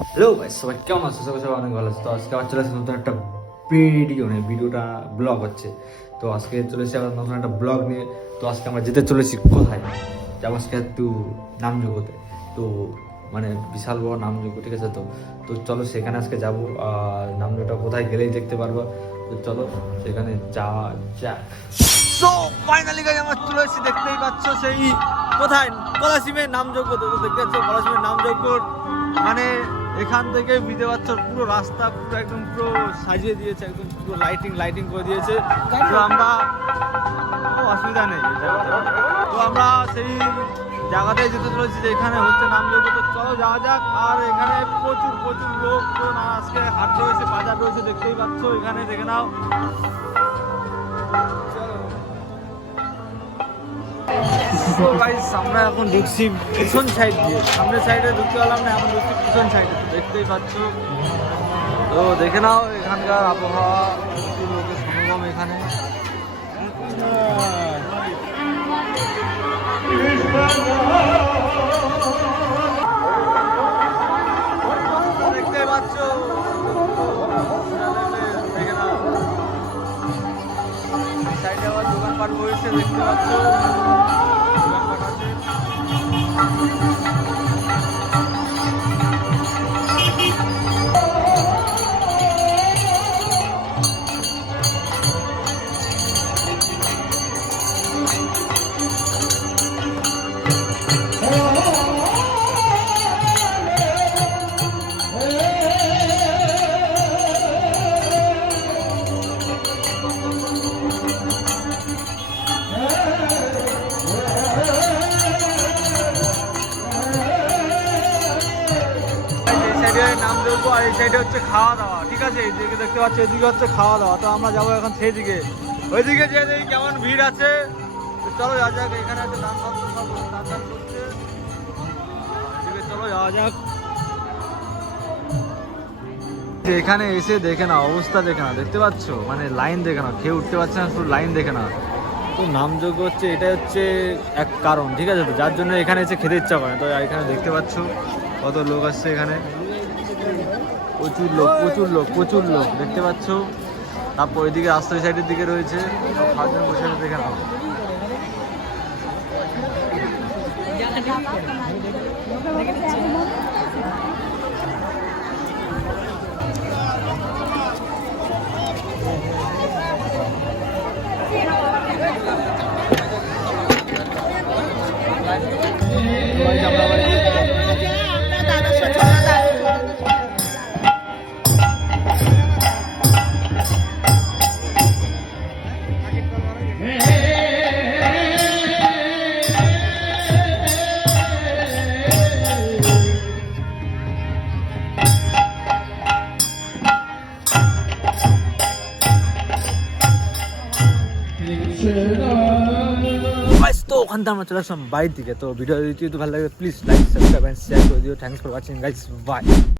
Hello ভাই সবাই কেমন আছো? সবাই সবাই অনেক ভালো আছে। তো আজকে আবার চলে এসেছে নতুন একটা ভিডিও নিয়ে। ভিডিওটা ব্লগ হচ্ছে। তো আজকে চলে এসেছি আবার নতুন একটা ব্লগ নিয়ে। তো আজকে আমরা যেতে চলেছি কোথায়? যাব আজকে একটু নাম নামযোগ্যতে তো মানে বিশাল বড় নাম নামযোগ্য ঠিক আছে তো? তো চলো সেখানে আজকে যাব। আর নামযোগ্যটা কোথায় গেলেই দেখতে পারব। তো চলো সেখানে যাওয়া যাক। তো ফাইনালি গাইজ আমার চলে এসেছি। দেখতেই পাচ্ছ সেই কোথায়? পলাশিমের নামযোগ্য তো দেখতে পাচ্ছ পলাশিমের মানে এখান থেকে বুঝতে পারছ, পুরো রাস্তা পুরো একদম পুরো সাজিয়ে দিয়েছে, একদম পুরো লাইটিং লাইটিং করে দিয়েছে। তো আমরা অসুবিধা নেই। তো আমরা সেই জায়গাতে যেতে চলেছি যে এখানে হচ্ছে নাম নামযোগ্য তো চলো যাওয়া যাক। আর এখানে প্রচুর প্রচুর লোক আজকে হাট রয়েছে, বাজার রয়েছে, দেখতেই পাচ্ছ। এখানে দেখে নাও। আমরা এখন ঢুকছি পিছন সাইড দিয়ে। সামনের সাইডে ঢুকতে পারলাম না, এখন ঢুকছি পিছন সাইডে দেখতেই পাচ্ছ। তো দেখে নাও এখানকার আবহাওয়া লোকের সমাগম এখানে। দেখতে পাচ্ছ। দেখে নাও। সাইডে আবার দোকানপাট বসেছে, দেখতে পাচ্ছ। দোকানপাট আছে। নাম দেবো আর এই সাইডে হচ্ছে খাওয়া দাওয়া, ঠিক আছে? এইদিকে দেখতে পাচ্ছ, এদিকে হচ্ছে খাওয়া দাওয়া। তো আমরা যাব এখন সেই দিকে ওইদিকে যে দেখি কেমন ভিড় আছে। চলো যাওয়া যাক, এখানে করছে। এদিকে চলো যাওয়া যাক। এখানে এসে দেখে না অবস্থা দেখে না দেখতে পাচ্ছ? মানে লাইন দেখে না খেয়ে উঠতে পারছে না, শুধু লাইন দেখে না তো নামযোগ্য হচ্ছে, এটা হচ্ছে এক কারণ, ঠিক আছে? তো যার জন্য এখানে এসে খেতে ইচ্ছা করে তো এখানে দেখতে পাচ্ছ, কত লোক আসছে এখানে। প্রচুর লোক প্রচুর লোক প্রচুর লোক। দেখতে পাচ্ছ? তারপর ওইদিকে রাস্তার সাইডের দিকে রয়েছে। খাওয়ার বসে দেখে নাও। Guys, তো ওখান থেকে আমরা চলে আসলাম বাইরের দিকে। তো ভিডিও যদি ভালো লাগে please like subscribe and share করে দিও। Thanks for watching guys bye